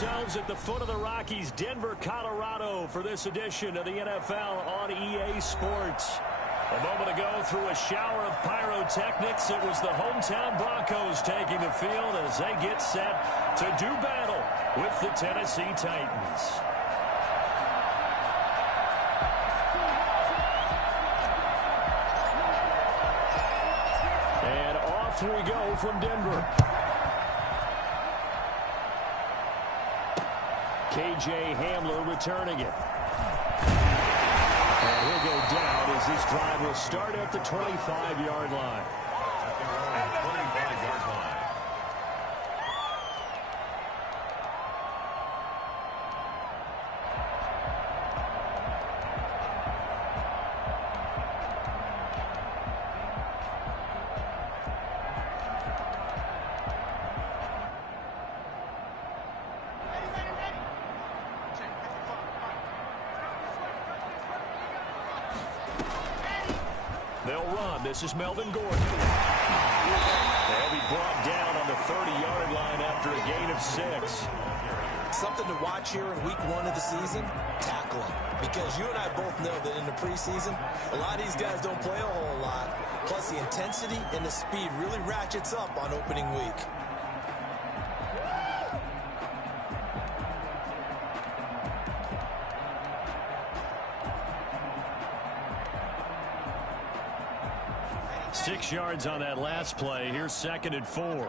ourselves at the foot of the Rockies, Denver, Colorado, for this edition of the NFL on EA Sports. A moment ago, through a shower of pyrotechnics, it was the hometown Broncos taking the field as they get set to do battle with the Tennessee Titans. And off we go from Denver. KJ Hamler returning it. And he'll go down as this drive will start at the 25-yard line. At the 25-yard line. They'll run. This is Melvin Gordon. They'll be brought down on the 30-yard line after a gain of 6. Something to watch here in week 1 of the season, tackling. Because you and I both know that in the preseason, a lot of these guys don't play a whole lot. Plus, the intensity and the speed really ratchets up on opening week. Six yards on that last play. Here's 2nd and 4.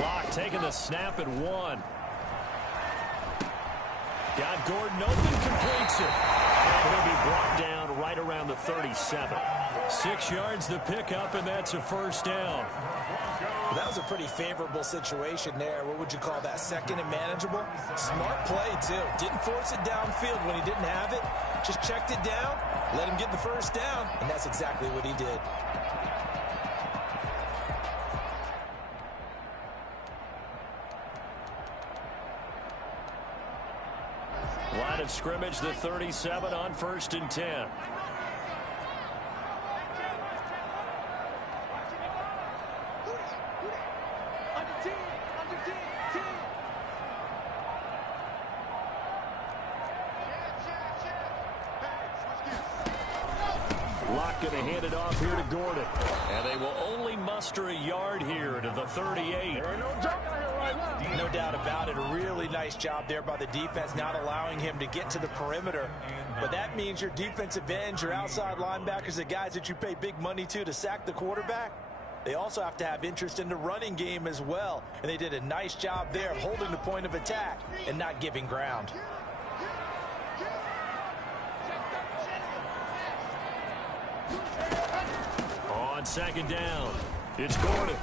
Locke taking the snap at 1. Got Gordon open, completes it. And he'll be brought down right around the 37. 6 yards the pickup, and that's a first down. That was a pretty favorable situation there. What would you call that? 2nd and manageable? Smart play, too. Didn't force it downfield when he didn't have it. Just checked it down, let him get the first down, and that's exactly what he did. Line of scrimmage, the 37 on 1st and 10. Locke going to hand it off here to Gordon. And they will only muster a yard here to the 38. No doubt about it. A really nice job there by the defense, not allowing him to get to the perimeter. But that means your defensive ends, your outside linebackers, the guys that you pay big money to sack the quarterback, they also have to have interest in the running game as well. And they did a nice job there of holding the point of attack and not giving ground. On 2nd down, it's Gordon.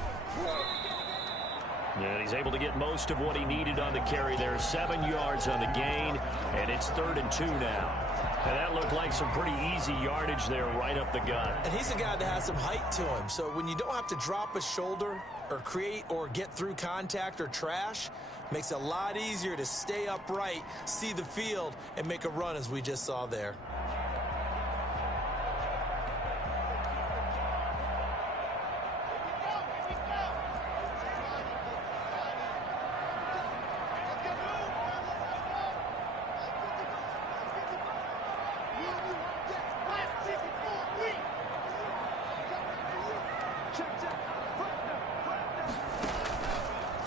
And he's able to get most of what he needed on the carry there. 7 yards on the gain, and it's 3rd and 2 now. And that looked like some pretty easy yardage there right up the gut. And he's a guy that has some height to him. So when you don't have to drop a shoulder or create or get through contact or trash, makes it a lot easier to stay upright, see the field, and make a run as we just saw there.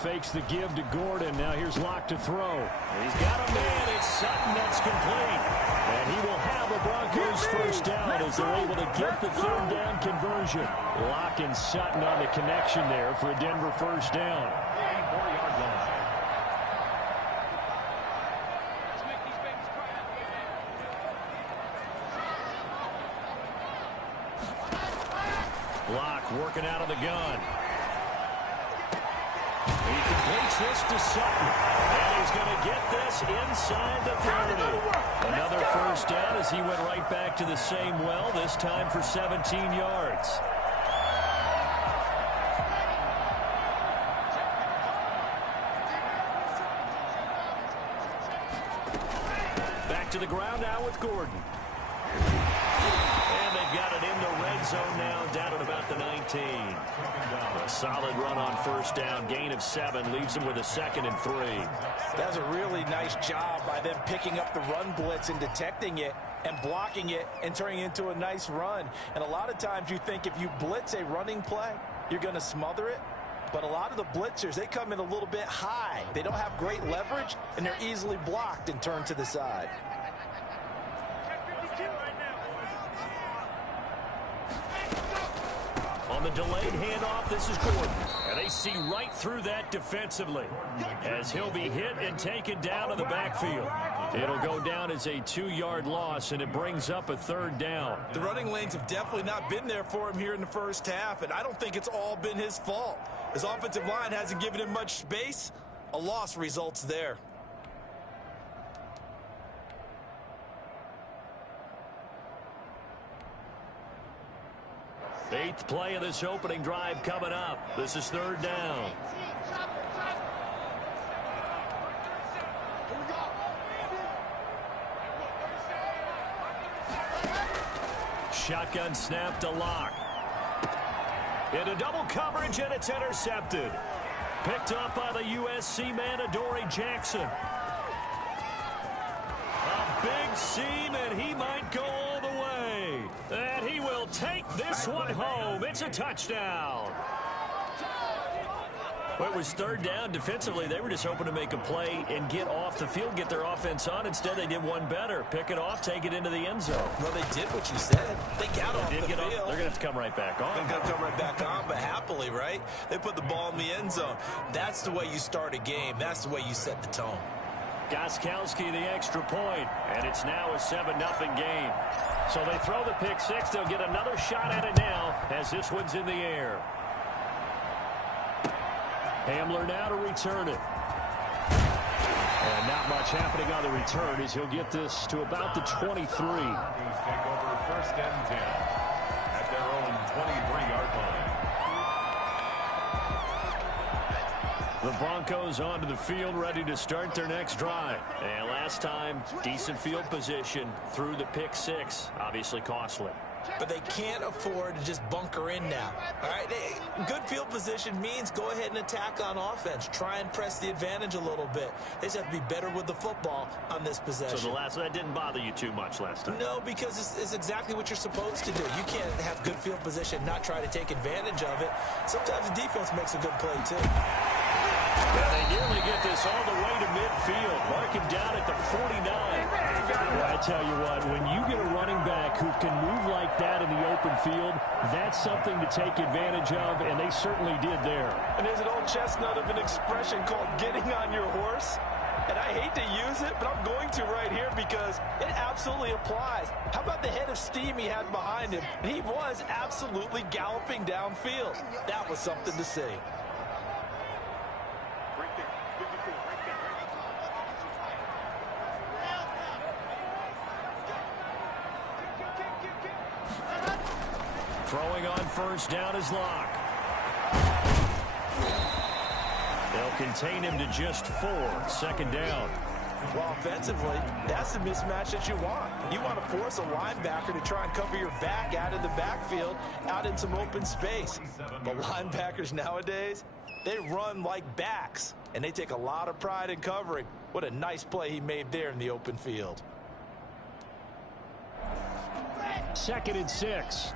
Fakes the give to Gordon. Now here's Locke to throw. He's got a man. It's Sutton that's complete. And he will have a Broncos first down as they're able to get the 3rd down conversion. Locke and Sutton on the connection there for a Denver first down. Locke working out of the gun. He completes this to Sutton. And he's going to get this inside the 30. Another first down as he went right back to the same well, this time for 17 yards. with Gordon. And they've got it in the red zone now, down at about the 19. A solid run on first down, gain of 7, leaves them with a 2nd and 3. That's a really nice job by them picking up the run blitz and detecting it and blocking it and turning it into a nice run. And a lot of times you think if you blitz a running play, you're going to smother it. But a lot of the blitzers, they come in a little bit high. They don't have great leverage, and they're easily blocked and turned to the side. On the delayed handoff, this is Gordon. And they see right through that defensively as he'll be hit and taken down in the backfield. It'll go down as a 2-yard loss, and it brings up a 3rd down. The running lanes have definitely not been there for him here in the first half, and I don't think it's all been his fault. His offensive line hasn't given him much space. A loss results there. Eighth play of this opening drive coming up. This is 3rd down. Shotgun snap to Locke. Into double coverage, and it's intercepted. Picked up by the USC man, Adoree Jackson. A big seam, and he might go all the way. And he will take this one home. It's a touchdown. Well, it was 3rd down. Defensively, they were just hoping to make a play and get off the field, get their offense on. Instead, they did one better. Pick it off, take it into the end zone. Well, they did what you said. They got off the field. They're going to have to come right back on. They're going to come right back on, but happily, right? They put the ball in the end zone. That's the way you start a game. That's the way you set the tone. Gostkowski the extra point, and it's now a 7-0 game. So they throw the pick 6. They'll get another shot at it now as this one's in the air. Hamler now to return it. And not much happening on the return as he'll get this to about the 23. Take over 1st and 10 at their own 23-yard line. The Broncos onto the field, ready to start their next drive. And last time, decent field position through the pick 6. Obviously costly. But they can't afford to just bunker in now. All right, good field position means go ahead and attack on offense. Try and press the advantage a little bit. They just have to be better with the football on this possession. So that didn't bother you too much last time? No, because it's exactly what you're supposed to do. You can't have good field position, not try to take advantage of it. Sometimes the defense makes a good play, too. And they nearly get this all the way to midfield. Mark him down at the 49. Well, I tell you what, when you get a running back who can move like that in the open field, that's something to take advantage of, and they certainly did there. And there's an old chestnut of an expression called getting on your horse. And I hate to use it, but I'm going to right here because it absolutely applies. How about the head of steam he had behind him? And he was absolutely galloping downfield. That was something to see. Throwing on first down is Locke. They'll contain him to just 4. 2nd down. Well, offensively, that's the mismatch that you want. You want to force a linebacker to try and cover your back out of the backfield, out in some open space. But linebackers nowadays, they run like backs, and they take a lot of pride in covering. What a nice play he made there in the open field. 2nd and 6.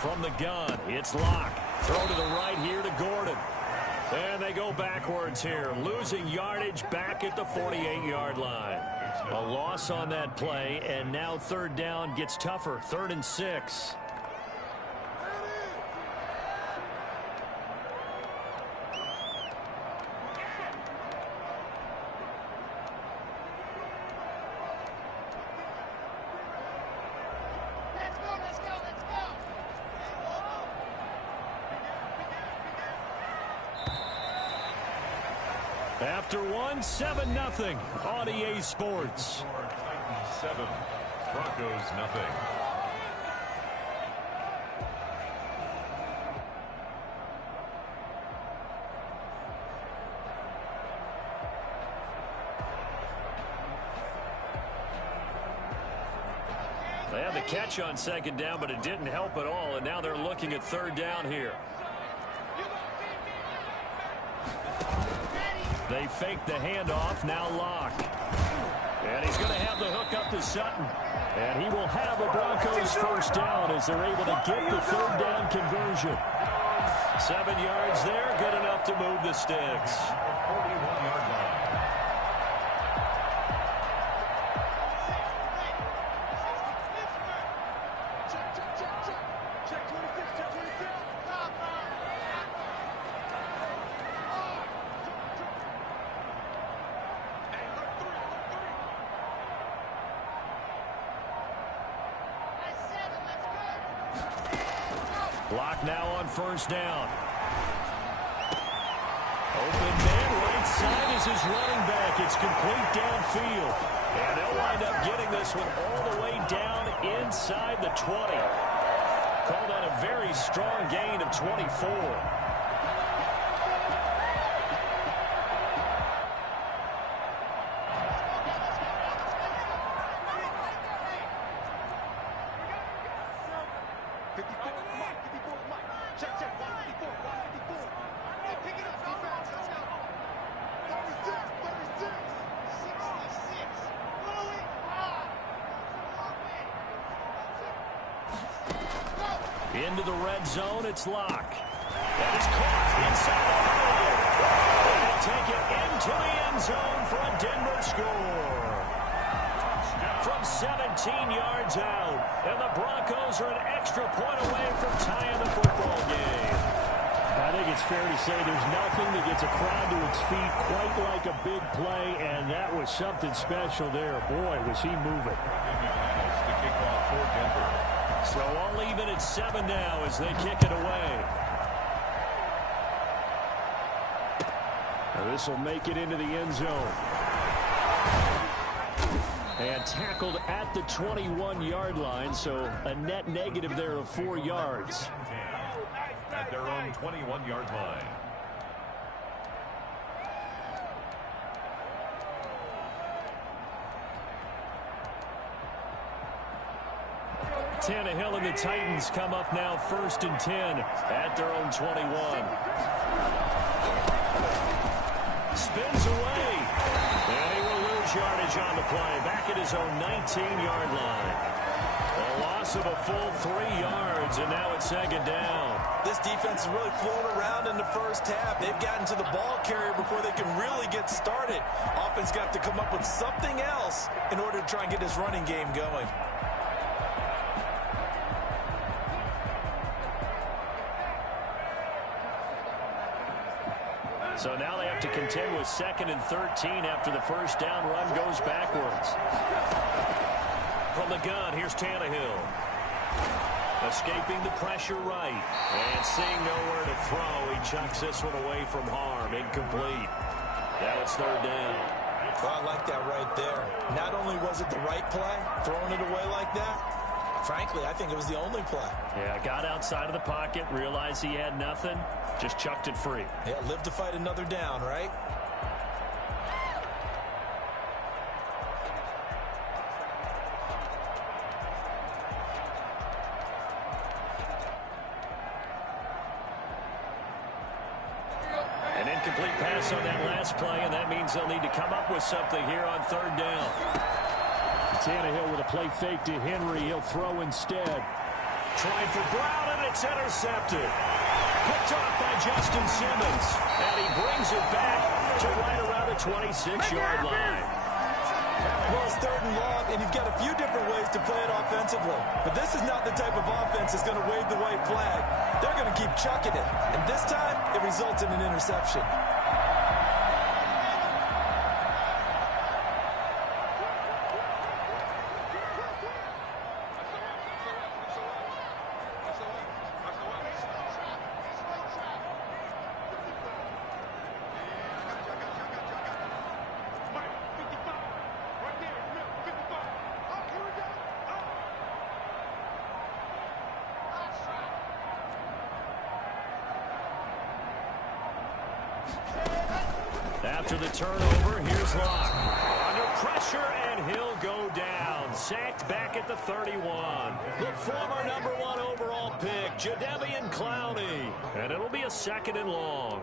From the gun, it's Locke. Throw to the right here to Gordon. And they go backwards here, losing yardage back at the 48-yard line. A loss on that play, and now 3rd down gets tougher. 3rd and 6. After one, 7-0 on EA Sports. Titans 7, Broncos 0. They had the catch on second down, but it didn't help at all, and now they're looking at third down here. They fake the handoff, now Locke. And he's going to have the hook up to Sutton. And he will have a Broncos first down as they're able to get the third down conversion. 7 yards there, good enough to move the sticks. 41-yard line. Block now on first down. Open man, right side is his running back. It's complete downfield. And they'll wind up getting this one all the way down inside the 20. Call that a very strong gain of 24. Into the red zone, it's Locke. That is caught inside the 5. They take it into the end zone for a Denver score. From 17 yards out, and the Broncos are an extra point away from tying the football game. I think it's fair to say there's nothing that gets a crowd to its feet quite like a big play, and that was something special there. Boy, was he moving. The kickoff for Denver. So all even at 7 now as they kick it away. This will make it into the end zone. And tackled at the 21-yard line, so a net negative there of 4 yards. At their own 21-yard line. Tannehill and the Titans come up now 1st and 10 at their own 21. Spins away. And he will lose yardage on the play. Back at his own 19-yard line. A loss of a full 3 yards, and now it's 2nd down. This defense is really flown around in the first half. They've gotten to the ball carrier before they can really get started. Offense got to come up with something else in order to try and get this running game going. So now they have to contend with 2nd and 13 after the first down run goes backwards. From the gun, here's Tannehill. Escaping the pressure right. And seeing nowhere to throw, he chucks this one away from harm. Incomplete. Now it's 3rd down. Well, I like that right there. Not only was it the right play, throwing it away like that, frankly, I think it was the only play. Yeah, got outside of the pocket, realized he had nothing, just chucked it free. Yeah, live to fight another down, right? An incomplete pass on that last play, and that means they'll need to come up with something here on 3rd down. Tannehill with a play fake to Henry. He'll throw instead. Tried for Brown, and it's intercepted. Picked off by Justin Simmons. And he brings it back to right around the 26-yard line. Well, it's 3rd and long, and you've got a few different ways to play it offensively. But this is not the type of offense that's going to wave the white flag. They're going to keep chucking it. And this time, it results in an interception. After the turnover, here's Locke. Under pressure, and he'll go down. Sacked back at the 31. The former #1 overall pick, Jadeveon Clowney. And it'll be a 2nd and long.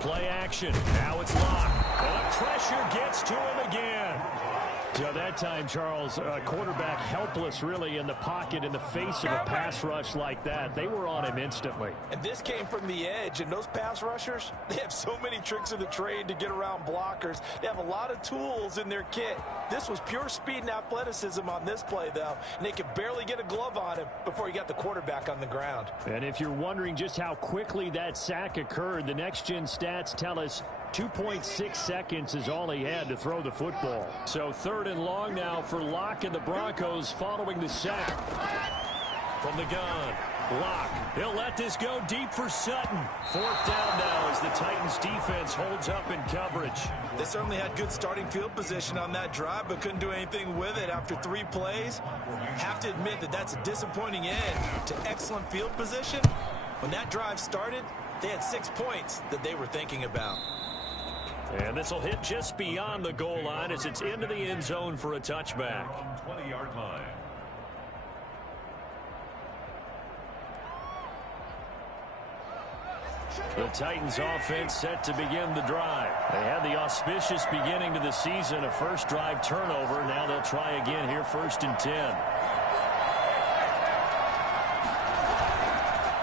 Play action. Now it's Locke. And the pressure gets to him again. So that time, Charles, quarterback helpless really in the pocket in the face of a pass rush like that. They were on him instantly. And this came from the edge, and those pass rushers, they have so many tricks of the trade to get around blockers. They have a lot of tools in their kit. This was pure speed and athleticism on this play, though, and they could barely get a glove on him before he got the quarterback on the ground. And if you're wondering just how quickly that sack occurred, the next-gen stats tell us 2.6 seconds is all he had to throw the football. So 3rd and long now for Locke and the Broncos following the sack. From the gun, Locke. He'll let this go deep for Sutton. 4th down now as the Titans defense holds up in coverage. They certainly had good starting field position on that drive, but couldn't do anything with it after 3 plays. Have to admit that that's a disappointing end to excellent field position. When that drive started, they had 6 points that they were thinking about. And this will hit just beyond the goal line as it's into the end zone for a touchback. 20-yard line. The Titans offense set to begin the drive. They had the auspicious beginning to the season, a first drive turnover. Now they'll try again here, 1st and 10.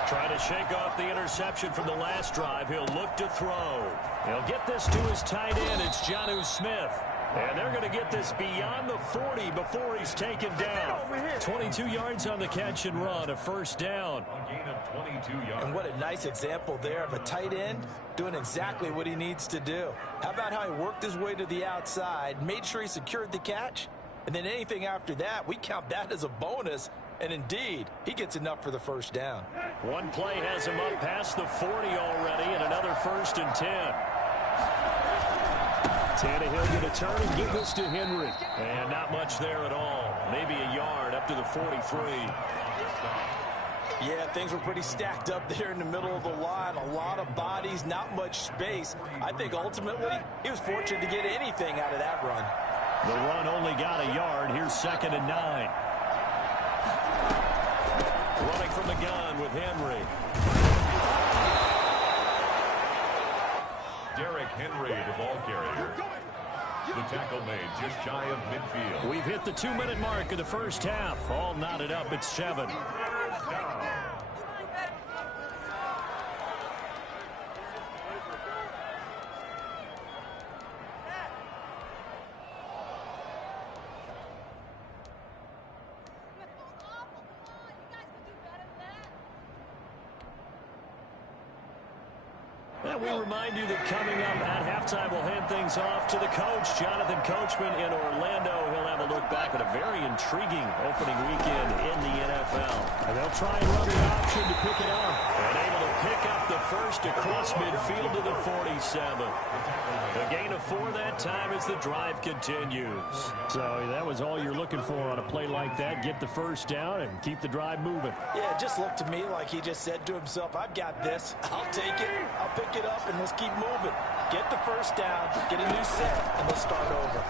Trying to shake off the interception from the last drive. He'll look to throw. He'll get this to his tight end. It's Jonnu Smith. And they're going to get this beyond the 40 before he's taken down. 22 yards on the catch and run, a 1st down. A gain of 22 yards. And what a nice example there of a tight end doing exactly what he needs to do. How about how he worked his way to the outside, made sure he secured the catch, and then anything after that, we count that as a bonus. And indeed, he gets enough for the 1st down. One play has him up past the 40 already, and another 1st and 10. Tannehill going to turn and give this to Henry. And not much there at all. Maybe a yard up to the 43. Yeah, things were pretty stacked up there in the middle of the line. A lot of bodies, not much space. I think ultimately he was fortunate to get anything out of that run. The run only got a yard. Here's 2nd and 9. Running from the gun with Henry. Derrick Henry, the ball carrier. The tackle made just shy of midfield. We've hit the 2-minute mark of the first half. All knotted up at 7. And we remind you that coming up at halftime, we'll hand things off to the coach, Jonathan Coachman in Orlando. He'll have a look back at a very intriguing opening weekend in the NFL. And they'll try and run the option to pick it up. And able to pick up the first across midfield to the 47. A gain of 4 that time as the drive continues. So that was all you're looking for on a play like that. Get the first down and keep the drive moving. Yeah, it just looked to me like he just said to himself, I've got this. I'll take it. I'll pick it up, and let's keep moving. Get the first down, get a new set, and let's start over.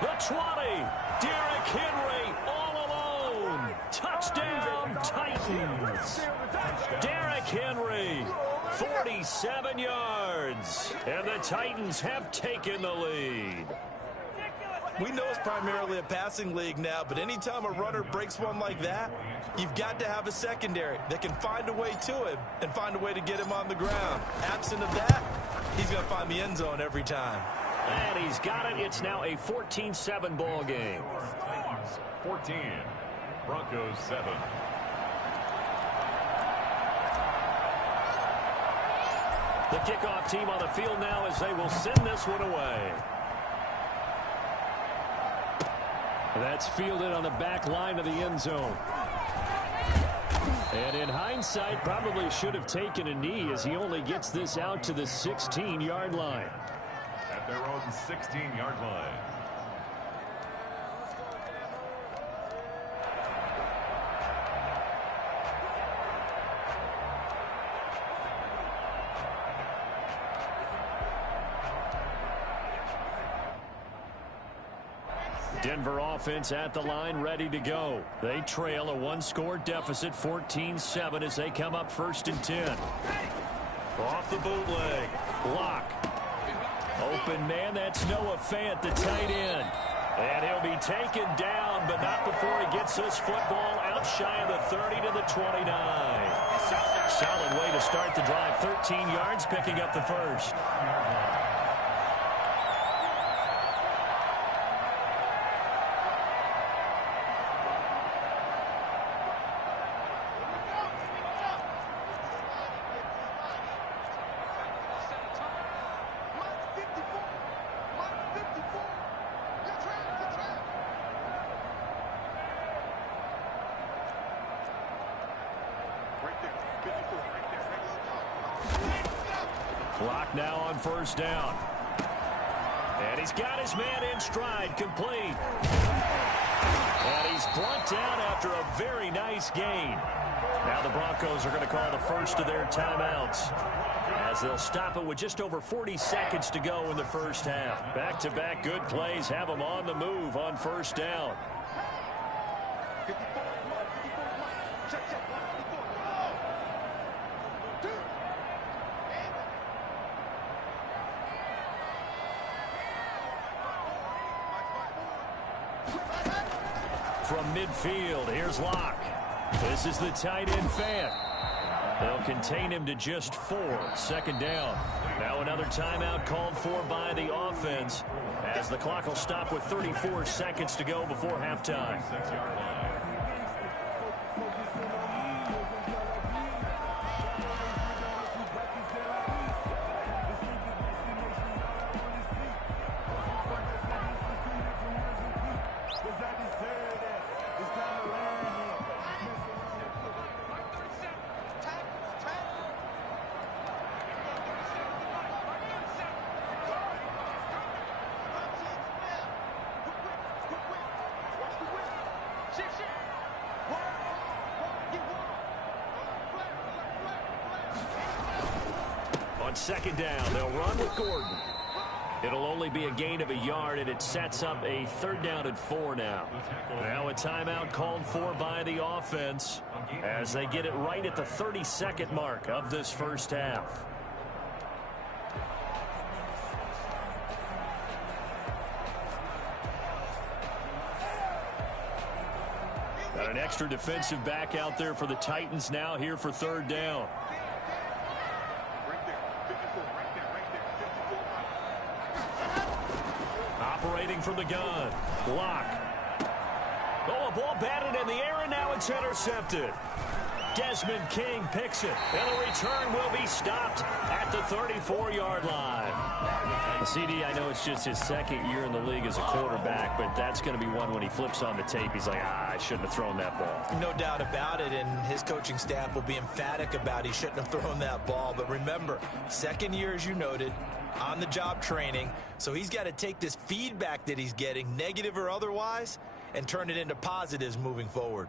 The 20. Derrick Henry all alone. Touchdown, Titans. Derrick Henry, 47 yards. And the Titans have taken the lead. We know it's primarily a passing league now, but anytime a runner breaks one like that, you've got to have a secondary that can find a way to him and find a way to get him on the ground. Absent of that, he's going to find the end zone every time. And he's got it. It's now a 14-7 ball game. 14, Broncos 7. The kickoff team on the field now as they will send this one away. That's fielded on the back line of the end zone. And in hindsight, probably should have taken a knee as he only gets this out to the 16-yard line. At their own 16-yard line. Denver offense at the line, ready to go. They trail a one-score deficit, 14-7, as they come up 1st and 10. Off the bootleg. Block. Open man, that's Noah Fant, the tight end. And he'll be taken down, but not before he gets this football out shy of the 30 to the 29. Solid way to start the drive. 13 yards, picking up the first. Clock now on 1st down. And he's got his man in stride, complete. And he's brought down after a very nice gain. Now the Broncos are going to call the first of their timeouts, as they'll stop it with just over 40 seconds to go in the first half. Back-to-back good plays have them on the move on 1st down. From midfield, here's Locke. This is the tight end Fant. They'll contain him to just 4. 2nd down. Now another timeout called for by the offense, as the clock will stop with 34 seconds to go before halftime. On 2nd down, they'll run with Gordon. It'll only be a gain of a yard, and it sets up a 3rd down and 4 now. Now a timeout called for by the offense, as they get it right at the 32nd mark of this first half. Got an extra defensive back out there for the Titans now here for 3rd down. Operating from the gun. Block. Oh, a ball batted in the air, and now it's intercepted. Desmond King picks it, and the return will be stopped at the 34-yard line. CD, I know it's just his 2nd year in the league as a quarterback, but that's going to be one when he flips on the tape. He's like, I shouldn't have thrown that ball. No doubt about it, and his coaching staff will be emphatic about he shouldn't have thrown that ball. But remember, 2nd year, as you noted, on-the-job training, so he's got to take this feedback that he's getting, negative or otherwise, and turn it into positives moving forward.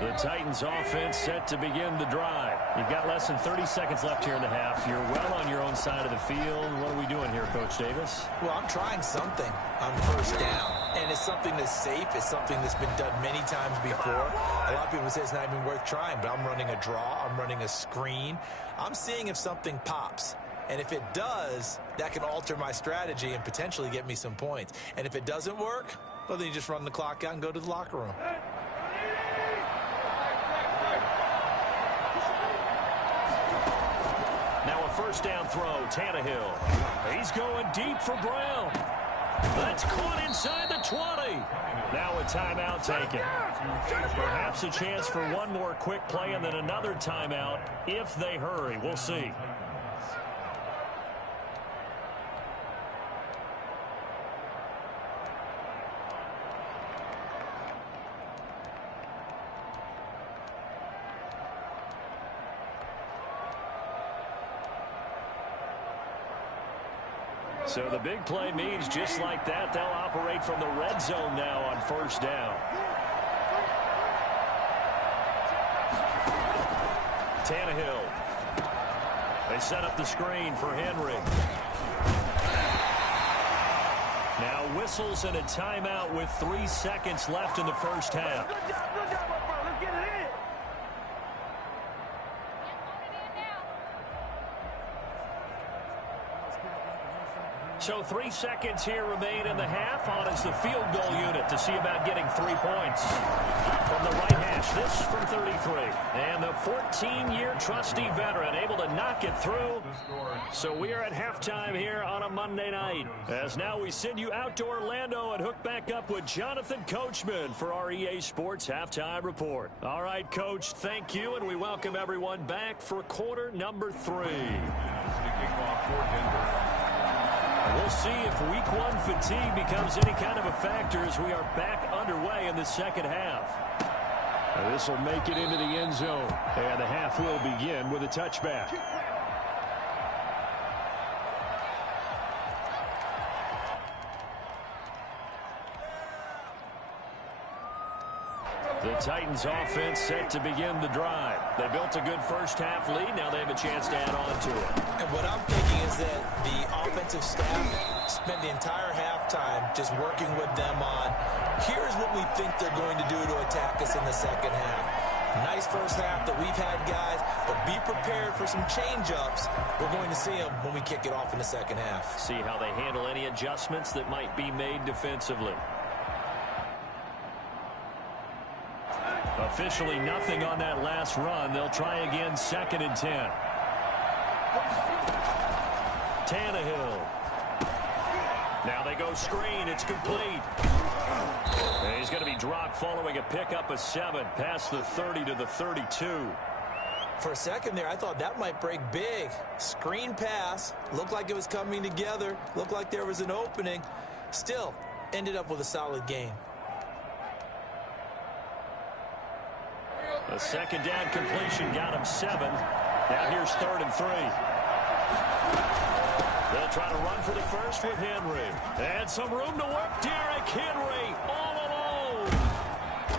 The Titans offense set to begin the drive. You've got less than 30 seconds left here in the half. You're well on your own side of the field. What are we doing here, Coach Davis? Well, I'm trying something on 1st down, and it's something that's safe. It's something that's been done many times before. A lot of people say it's not even worth trying, but I'm running a draw. I'm running a screen. I'm seeing if something pops. And if it does, that can alter my strategy and potentially get me some points. And if it doesn't work, well, then you just run the clock out and go to the locker room. Now a 1st down throw, Tannehill. He's going deep for Brown. That's caught inside the 20. Now a timeout taken. Perhaps a chance for one more quick play and then another timeout if they hurry. We'll see. So the big play means just like that, they'll operate from the red zone now on first down. Tannehill. They set up the screen for Henry. Now whistles and a timeout with 3 seconds left in the first half. Good job, my bro. Let's get it in. So 3 seconds here remain in the half. On is the field goal unit to see about getting 3 points. From the right hash, this from 33. And the 14-year trusty veteran able to knock it through. So we are at halftime here on a Monday night. As now we send you out to Orlando and hook back up with Jonathan Coachman for our EA Sports Halftime Report. All right, Coach, thank you, and we welcome everyone back for quarter number 3. We'll see if week 1 fatigue becomes any kind of a factor as we are back underway in the second half. This will make it into the end zone, and the half will begin with a touchback. The Titans offense set to begin the drive. They built a good first half lead. Now they have a chance to add on to it. And what I'm thinking is that the offensive staff spent the entire halftime just working with them on, here's what we think they're going to do to attack us in the second half. Nice first half that we've had, guys, but be prepared for some change-ups. We're going to see them when we kick it off in the second half. See how they handle any adjustments that might be made defensively. Officially nothing on that last run. They'll try again, 2nd and 10. Tannehill. Now they go screen. It's complete. And he's going to be dropped following a pickup of 7 past the 30 to the 32. For a second there, I thought that might break big. Screen pass. Looked like it was coming together. Looked like there was an opening. Still, ended up with a solid gain. The second down completion got him 7. Now here's 3rd and 3. They'll try to run for the first with Henry. And some room to work. Derrick Henry all alone.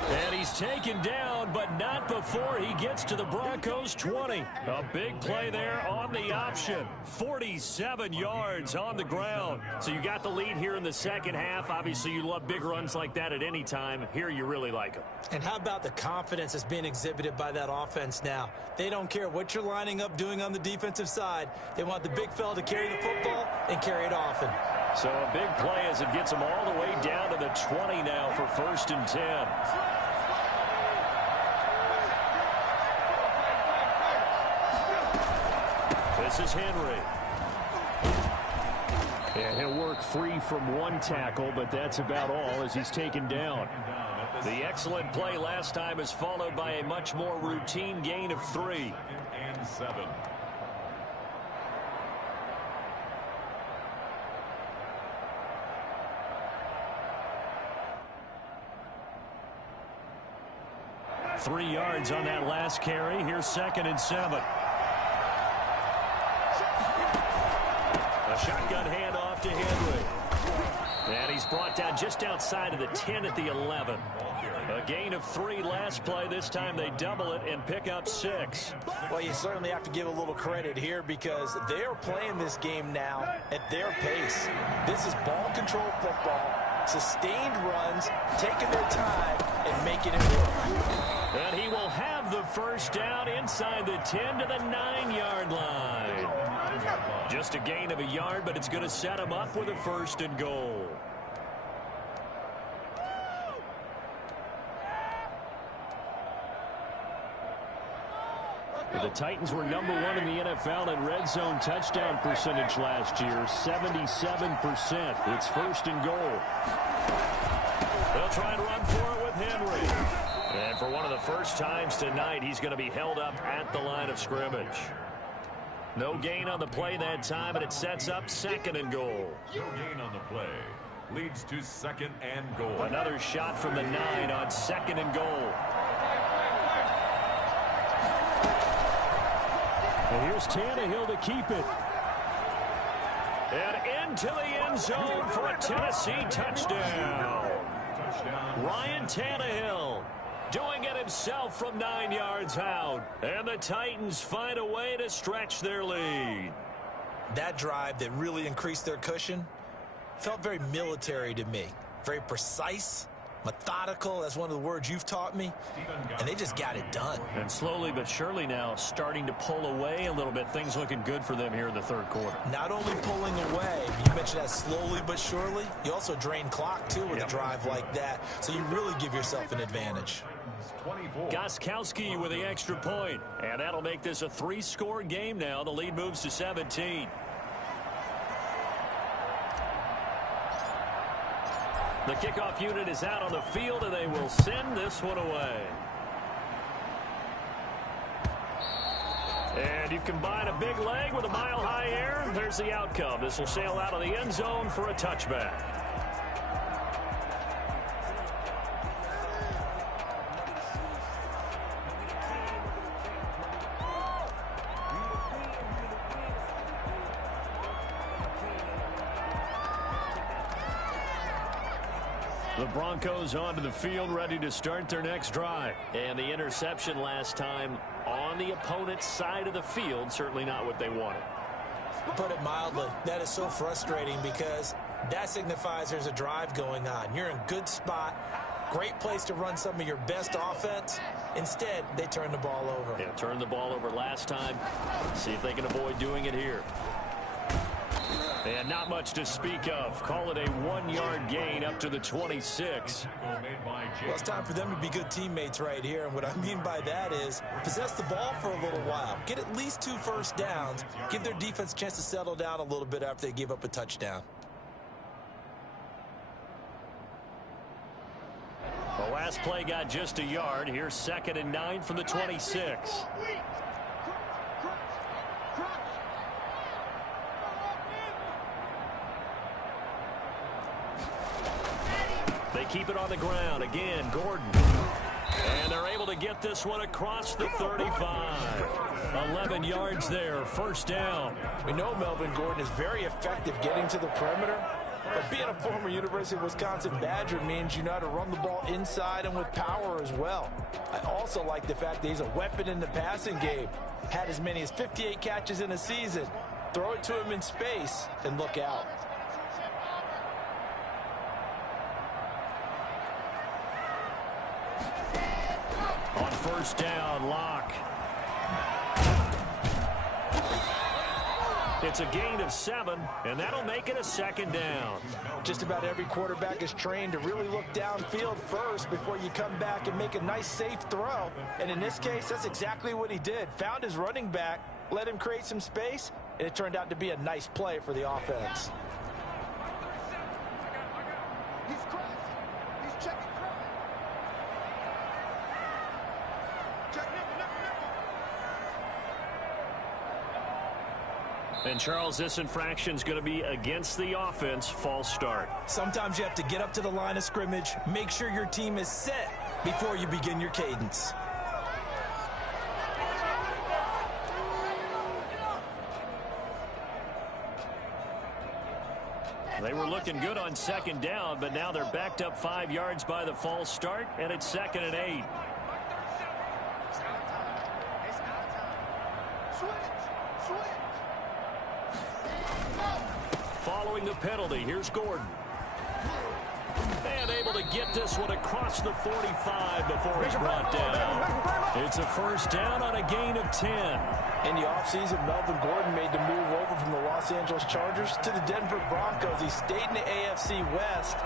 And he's taken down, but not before he gets to the Broncos' 20. A big play there on the option. 47 yards on the ground. So you got the lead here in the second half. Obviously, you love big runs like that at any time. Here, you really like them. And how about the confidence that's being exhibited by that offense now? They don't care what you're lining up doing on the defensive side. They want the big fella to carry the football and carry it often. So a big play as it gets them all the way down to the 20 now for 1st and 10. This is Henry. And he'll work free from 1 tackle, but that's about all as he's taken down. The excellent play last time is followed by a much more routine gain of 3. And 7. Three yards on that last carry. Here's 2nd and 7. A shotgun handoff to Henry. And he's brought down just outside of the 10 at the 11. A gain of 3 last play. This time they double it and pick up 6. Well, you certainly have to give a little credit here because they are playing this game now at their pace. This is ball control football, sustained runs, taking their time and making it work. And he will have the first down inside the 10 to the 9-yard line. Just a gain of a yard, but it's going to set him up with a 1st and goal. The Titans were number 1 in the NFL in red zone touchdown percentage last year, 77%. It's 1st and goal. They'll try and run for it with Henry. And for one of the first times tonight, he's going to be held up at the line of scrimmage. No gain on the play that time, and it sets up 2nd and goal. No gain on the play. Leads to 2nd and goal. Another shot from the 9 on 2nd and goal. And here's Tannehill to keep it. And into the end zone for a Tennessee touchdown. Ryan Tannehill doing it himself from 9 yards out. And the Titans find a way to stretch their lead. That drive that really increased their cushion felt very military to me. Very precise, methodical, that's one of the words you've taught me. And they just got it done. And slowly but surely now starting to pull away a little bit. Things looking good for them here in the 3rd quarter. Not only pulling away, you mentioned that slowly but surely, you also drain clock too with a drive like that. So you really give yourself an advantage. Gostkowski with the extra point. And that'll make this a 3-score game now. The lead moves to 17. The kickoff unit is out on the field, and they will send this one away. And you combine a big leg with a mile-high air. There's the outcome. This will sail out of the end zone for a touchback. The Broncos onto the field, ready to start their next drive. And the interception last time on the opponent's side of the field, certainly not what they wanted. To put it mildly, that is so frustrating because that signifies there's a drive going on. You're in a good spot, great place to run some of your best offense. Instead, they turn the ball over. Yeah, turned the ball over last time. See if they can avoid doing it here. And not much to speak of. Call it a 1-yard gain up to the 26. Well, it's time for them to be good teammates right here. And what I mean by that is possess the ball for a little while. Get at least 2 first downs. Give their defense a chance to settle down a little bit after they give up a touchdown. The last play got just a yard. Here's 2nd and 9 from the 26. They keep it on the ground. Again, Gordon. And they're able to get this one across the 35. 11 yards there, first down. We know Melvin Gordon is very effective getting to the perimeter. But being a former University of Wisconsin Badger means you know how to run the ball inside and with power as well. I also like the fact that he's a weapon in the passing game. Had as many as 58 catches in a season. Throw it to him in space and look out. On first down, Locke. It's a gain of 7, and that'll make it a 2nd down. Just about every quarterback is trained to really look downfield first before you come back and make a nice, safe throw. And in this case, that's exactly what he did. Found his running back, let him create some space, and it turned out to be a nice play for the offense. And, Charles, this infraction's going to be against the offense. False start. Sometimes you have to get up to the line of scrimmage, make sure your team is set before you begin your cadence. They were looking good on 2nd down, but now they're backed up 5 yards by the false start, and it's 2nd and 8. Following the penalty, here's Gordon. And able to get this one across the 45 before it's brought down. It's a first down on a gain of 10. In the offseason, Melvin Gordon made the move over from the Los Angeles Chargers to the Denver Broncos. He stayed in the AFC West,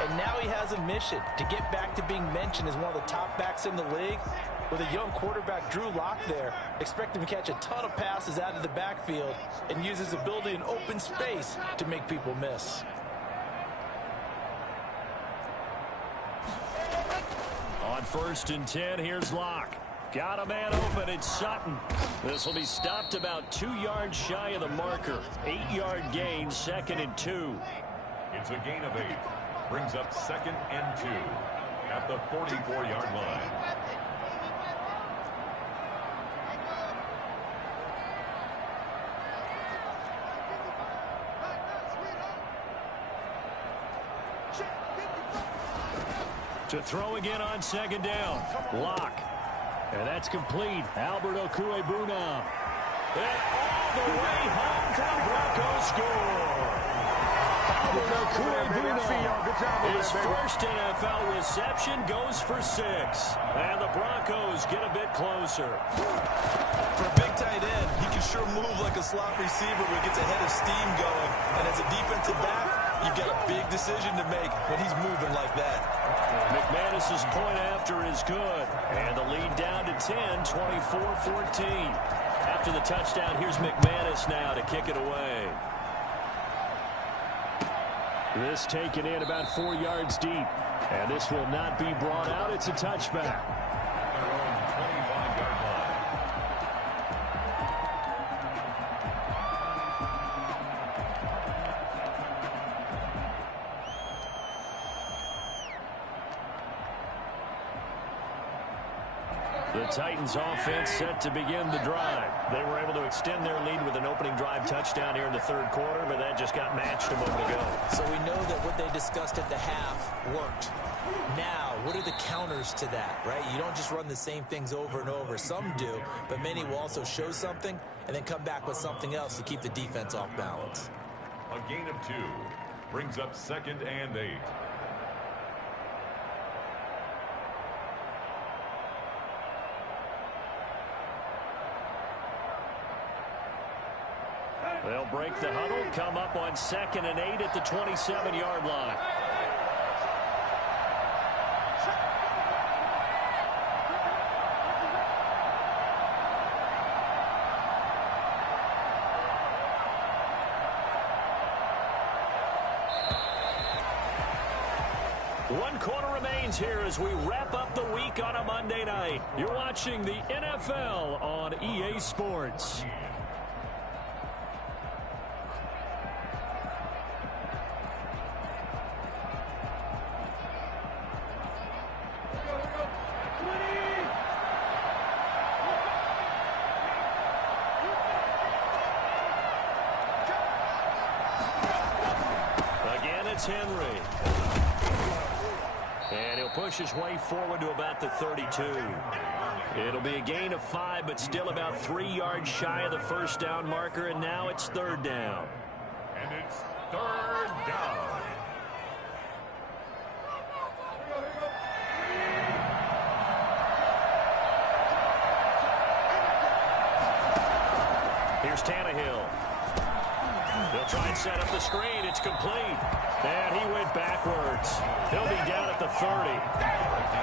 and now he has a mission to get back to being mentioned as one of the top backs in the league. With a young quarterback, Drew Lock, there, expect him to catch a ton of passes out of the backfield and use his ability in open space to make people miss. On 1st and 10. Here's Locke. Got a man open. It's Sutton. This will be stopped about 2 yards shy of the marker. 8-yard gain, 2nd and 2. It's a gain of 8. Brings up 2nd and 2 at the 44-yard line. To throw again on 2nd down. Locke. And that's complete. Albert Okwuegbunam. And all the way home for the Broncos score. Albert Okwuegbunam. His first NFL reception goes for 6. And the Broncos get a bit closer. For a big tight end, he can sure move like a slot receiver when he gets a head of steam going. And as a defensive back, you've got a big decision to make when he's moving like that. McManus's point after is good. And the lead down to 10, 24-14. After the touchdown, here's McManus now to kick it away. This taken in about 4 yards deep. And this will not be brought out. It's a touchback. The Titans offense set to begin the drive. They were able to extend their lead with an opening drive touchdown here in the 3rd quarter, but that just got matched a moment ago. So we know that what they discussed at the half worked. Now, what are the counters to that, right? You don't just run the same things over and over. Some do, but many will also show something and then come back with something else to keep the defense off balance. A gain of 2 brings up 2nd and 8. They'll break the huddle, come up on 2nd and 8 at the 27-yard line. One quarter remains here as we wrap up the week on a Monday night. You're watching the NFL on EA Sports. Henry. And he'll push his way forward to about the 32. It'll be a gain of 5, but still about 3 yards shy of the 1st down marker, and now it's 3rd down. And it's 3rd down. Here's Tannehill. They'll try and set up the screen. It's complete. And he went backwards. He'll be down at the 30.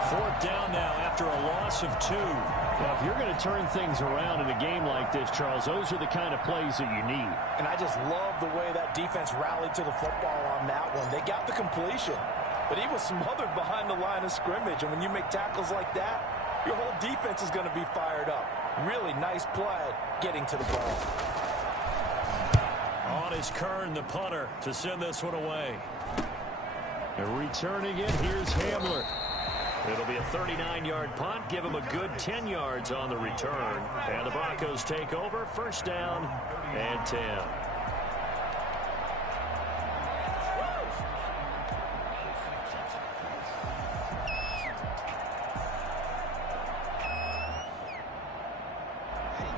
4th down now after a loss of 2. Now, if you're going to turn things around in a game like this, Charles, those are the kind of plays that you need. And I just love the way that defense rallied to the football on that one. They got the completion, but he was smothered behind the line of scrimmage. And when you make tackles like that, your whole defense is going to be fired up. Really nice play getting to the ball. On is Kern, the punter, to send this one away. And returning it, here's Hamler. It'll be a 39-yard punt. Give him a good 10 yards on the return. And the Broncos take over. 1st down and 10.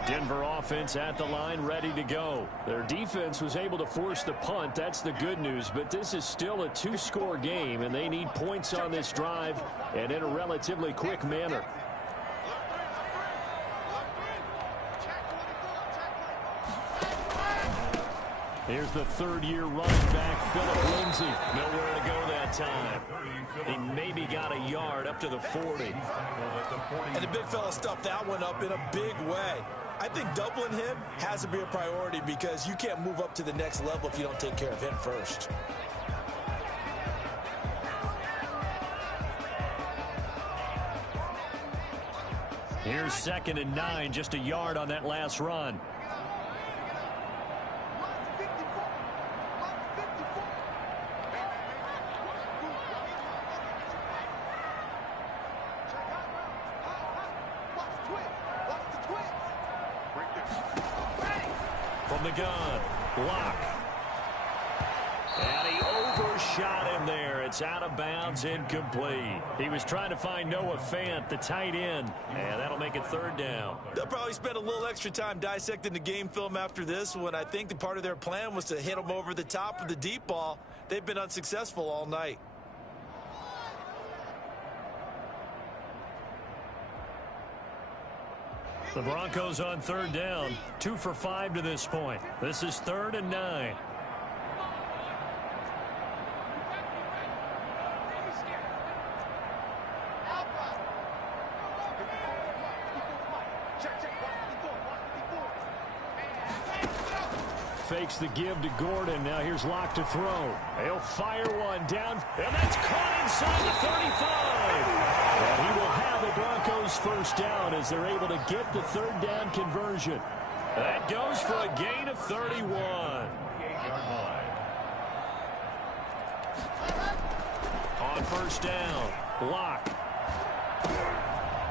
Denver offense at the line, ready to go. Their defense was able to force the punt. That's the good news, but this is still a 2-score game, and they need points on this drive and in a relatively quick manner. Here's the 3rd-year running back, Phillip Lindsay. Nowhere to go that time. He maybe got a yard up to the 40. And the big fella stuffed that one up in a big way. I think doubling him has to be a priority because you can't move up to the next level if you don't take care of him first. Here's 2nd and 9, just a yard on that last run. From the gun, Locke. And he overshot him there. It's out of bounds, incomplete. He was trying to find Noah Fant, the tight end, and that'll make it 3rd down. They'll probably spend a little extra time dissecting the game film after this one. I think the part of their plan was to hit him over the top of the deep ball. They've been unsuccessful all night. The Broncos on 3rd down, 2 for 5 to this point. This is 3rd and 9. Fakes the give to Gordon. Now here's Locke to throw. He'll fire one down, and that's caught inside the 35. And he will have the Broncos 1st down as they're able to get the 3rd down conversion. That goes for a gain of 31. On 1st down, Locke.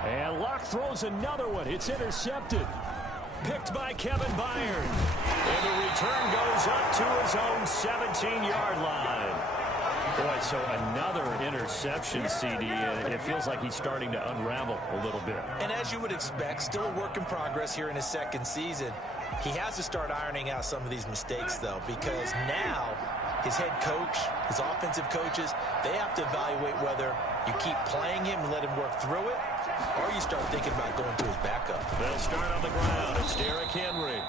And Locke throws another one. It's intercepted. Picked by Kevin Byard. And the return goes up to his own 17-yard line. Boy, so another interception, CD. It feels like he's starting to unravel a little bit. And as you would expect, still a work in progress here in his 2nd season. He has to start ironing out some of these mistakes, though, because now his head coach, his offensive coaches, they have to evaluate whether you keep playing him and let him work through it, or you start thinking about going to his backup. They'll start on the ground. It's Derrick Henry.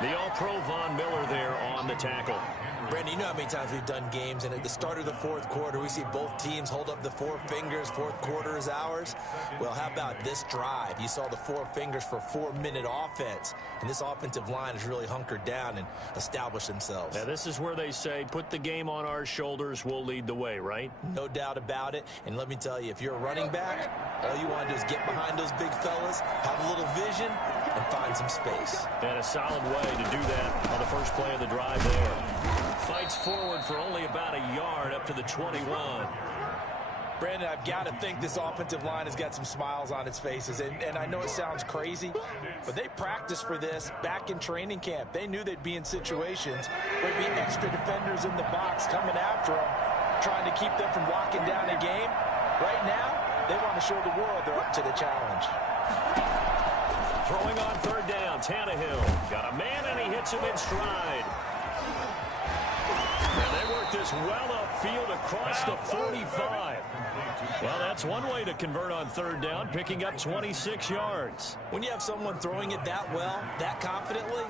The All-Pro Von Miller there on the tackle. Brandon, you know how many times we've done games, and at the start of the 4th quarter, we see both teams hold up the 4 fingers, 4th quarter is ours. Well, how about this drive? You saw the 4 fingers for 4-minute offense, and this offensive line has really hunkered down and established themselves. Now, this is where they say, put the game on our shoulders, we'll lead the way, right? No doubt about it, and let me tell you, if you're a running back, all you want to do is get behind those big fellas, have a little vision, and find some space. And a solid way to do that on the first play of the drive there. Fights forward for only about a yard up to the 21. Brandon, I've got to think this offensive line has got some smiles on its faces. And I know it sounds crazy, but they practiced for this back in training camp. They knew they'd be in situations where there'd be extra defenders in the box coming after them, trying to keep them from locking down a game. Right now, they want to show the world they're up to the challenge. Throwing on 3rd down, Tannehill. Got a man, and he hits him in stride. And they work this well upfield across the 45. Well, that's one way to convert on 3rd down, picking up 26 yards. When you have someone throwing it that well, that confidently,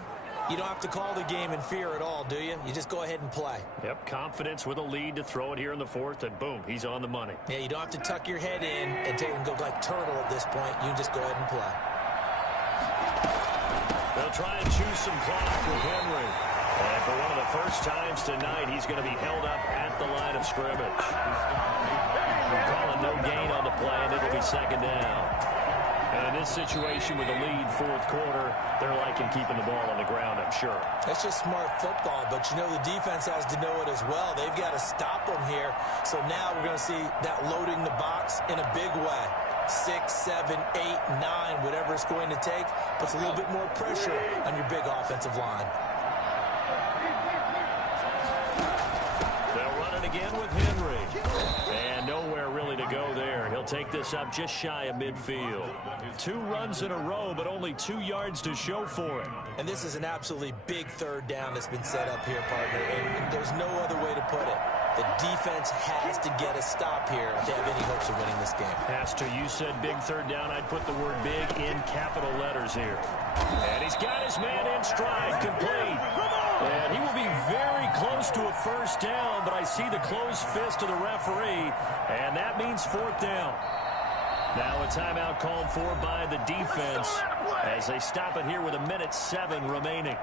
you don't have to call the game in fear at all, do you? You just go ahead and play. Yep, confidence with a lead to throw it here in the 4th, and boom, he's on the money. Yeah, you don't have to tuck your head in and take and go like turtle at this point. You just go ahead and play. They'll try and choose some clock with Henry. And for one of the first times tonight, he's going to be held up at the line of scrimmage. Calling no gain on the play, and it'll be 2nd down. And in this situation with a lead 4th quarter, they're liking keeping the ball on the ground, I'm sure. That's just smart football, but you know the defense has to know it as well. They've got to stop them here. So now we're going to see that loading the box in a big way. 6, 7, 8, 9, whatever it's going to take, puts a little bit more pressure on your big offensive line. They'll run it again with Henry. And nowhere really to go there. He'll take this up just shy of midfield. 2 runs in a row, but only 2 yards to show for it. And this is an absolutely big 3rd down that's been set up here, partner, and there's no other way to put it. The defense has to get a stop here if they have any hopes of winning this game. Has to. You said big 3rd down. I'd put the word big in capital letters here. And he's got his man in stride, complete. And he will be very close to a 1st down, but I see the closed fist of the referee, and that means 4th down. Now a timeout called for by the defense as they stop it here with 1:07 remaining.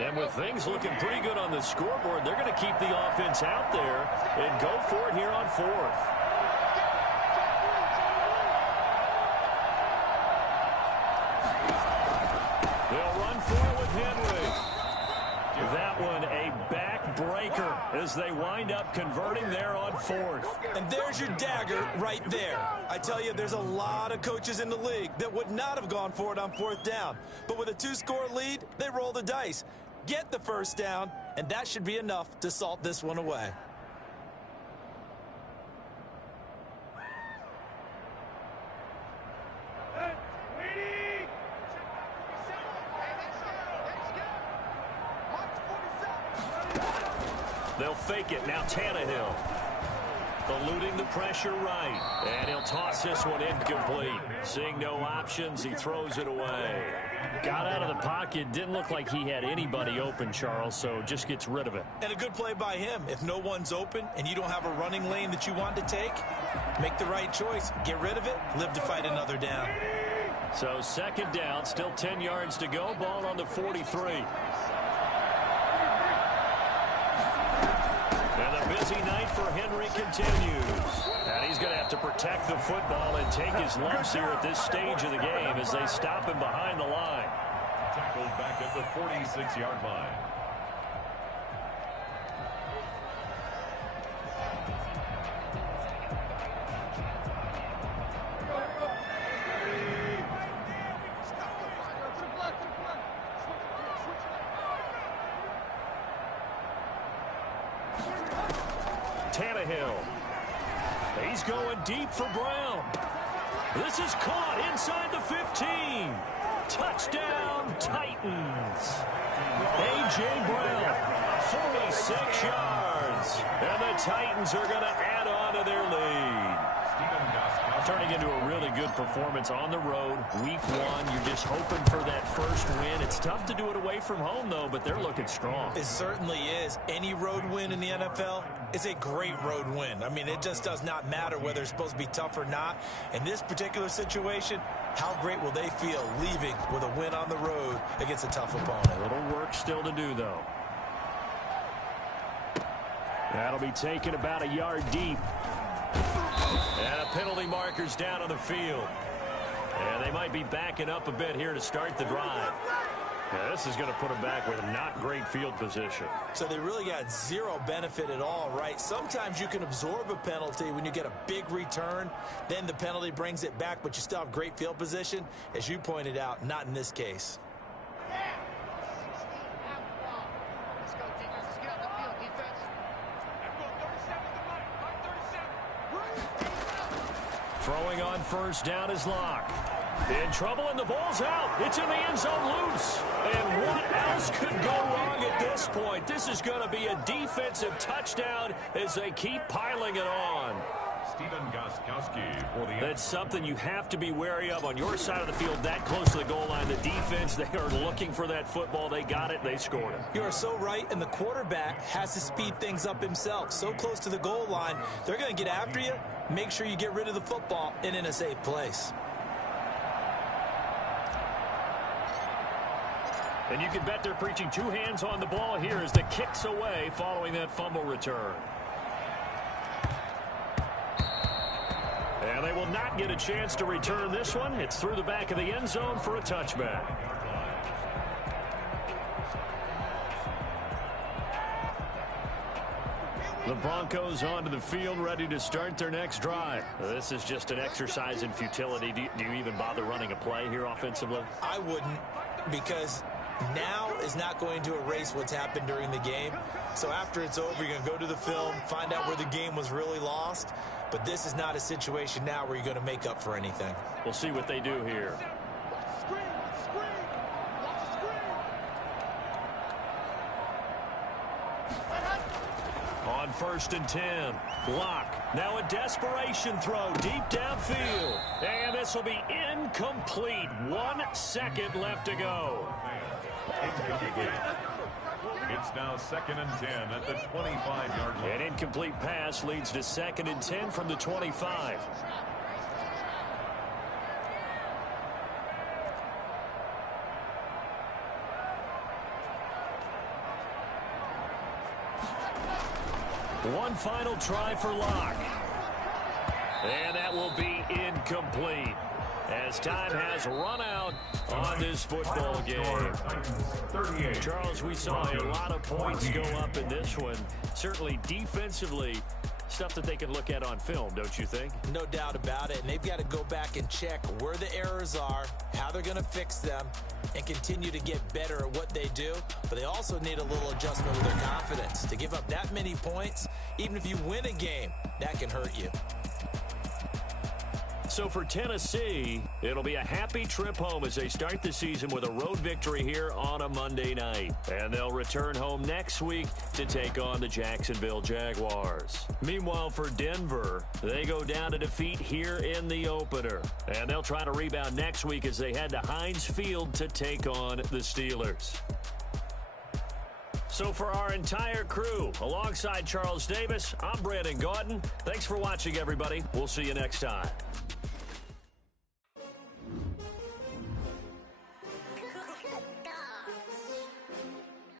And with things looking pretty good on the scoreboard, they're going to keep the offense out there and go for it here on fourth. They'll run for it with Henry. That one a backbreaker as they wind up converting there on fourth. And there's your dagger right there. I tell you, there's a lot of coaches in the league that would not have gone for it on fourth down. But with a 2-score lead, they roll the dice. Get the first down, and that should be enough to salt this one away. They'll fake it. Now Tannehill eluding the pressure right. And he'll toss this one incomplete. Seeing no options, he throws it away. Got out of the pocket. Didn't look like he had anybody open, Charles, so just gets rid of it. And a good play by him. If no one's open and you don't have a running lane that you want to take, make the right choice. Get rid of it. Live to fight another down. So second down, still 10 yards to go. Ball on the 43. And the busy night for Henry continues. And he's going to have to protect the football and take his lumps here at this stage of the game as they stop him behind the line. Tackled back at the 46-yard line. Tannehill. He's going deep for Brown. This is caught inside the 15. Touchdown, Titans. A.J. Brown, 46 yards. And the Titans are going to add on to their lead. Turning into a really good performance on the road. Week 1, you're just hoping for that first win. It's tough to do it away from home, though, but they're looking strong. It certainly is. Any road win in the NFL is a great road win. I mean, it just does not matter whether it's supposed to be tough or not. In this particular situation, how great will they feel leaving with a win on the road against a tough opponent? A little work still to do, though. That'll be taken about a yard deep. And a penalty marker's down on the field. And they might be backing up a bit here to start the drive. Yeah, this is going to put them back with a not great field position. So they really got zero benefit at all, right? Sometimes you can absorb a penalty when you get a big return. Then the penalty brings it back, but you still have great field position. As you pointed out, not in this case. Throwing on first down is Locke. In trouble, and the ball's out. It's in the end zone loose. And what else could go wrong at this point? This is going to be a defensive touchdown as they keep piling it on. That's something you have to be wary of on your side of the field, that close to the goal line. The defense, they are looking for that football. They got it. They scored it. You are so right, and the quarterback has to speed things up himself. So close to the goal line, they're going to get after you. Make sure you get rid of the football and in a safe place. And you can bet they're preaching two hands on the ball here as the kick's away following that fumble return. And they will not get a chance to return this one. It's through the back of the end zone for a touchback. The Broncos onto the field, ready to start their next drive. This is just an exercise in futility. Do you even bother running a play here offensively? I wouldn't, because now is not going to erase what's happened during the game. So after it's over, you're going to go to the film, find out where the game was really lost. But this is not a situation now where you're going to make up for anything. We'll see what they do here. On 1st and 10, Locke. Now a desperation throw deep downfield. And this will be incomplete. 1 second left to go. It's now 2nd and 10 at the 25-yard line. An incomplete pass leads to 2nd and 10 from the 25. One final try for Locke. And that will be incomplete, as time has run out on this football game. Charles, we saw a lot of points go up in this one. Certainly defensively, stuff that they can look at on film, don't you think? No doubt about it. And they've got to go back and check where the errors are, how they're going to fix them, and continue to get better at what they do. But they also need a little adjustment with their confidence. To give up that many points, even if you win a game, that can hurt you. So for Tennessee, it'll be a happy trip home as they start the season with a road victory here on a Monday night. And they'll return home next week to take on the Jacksonville Jaguars. Meanwhile, for Denver, they go down to defeat here in the opener. And they'll try to rebound next week as they head to Heinz Field to take on the Steelers. So for our entire crew, alongside Charles Davis, I'm Brandon Gautin. Thanks for watching, everybody. We'll see you next time.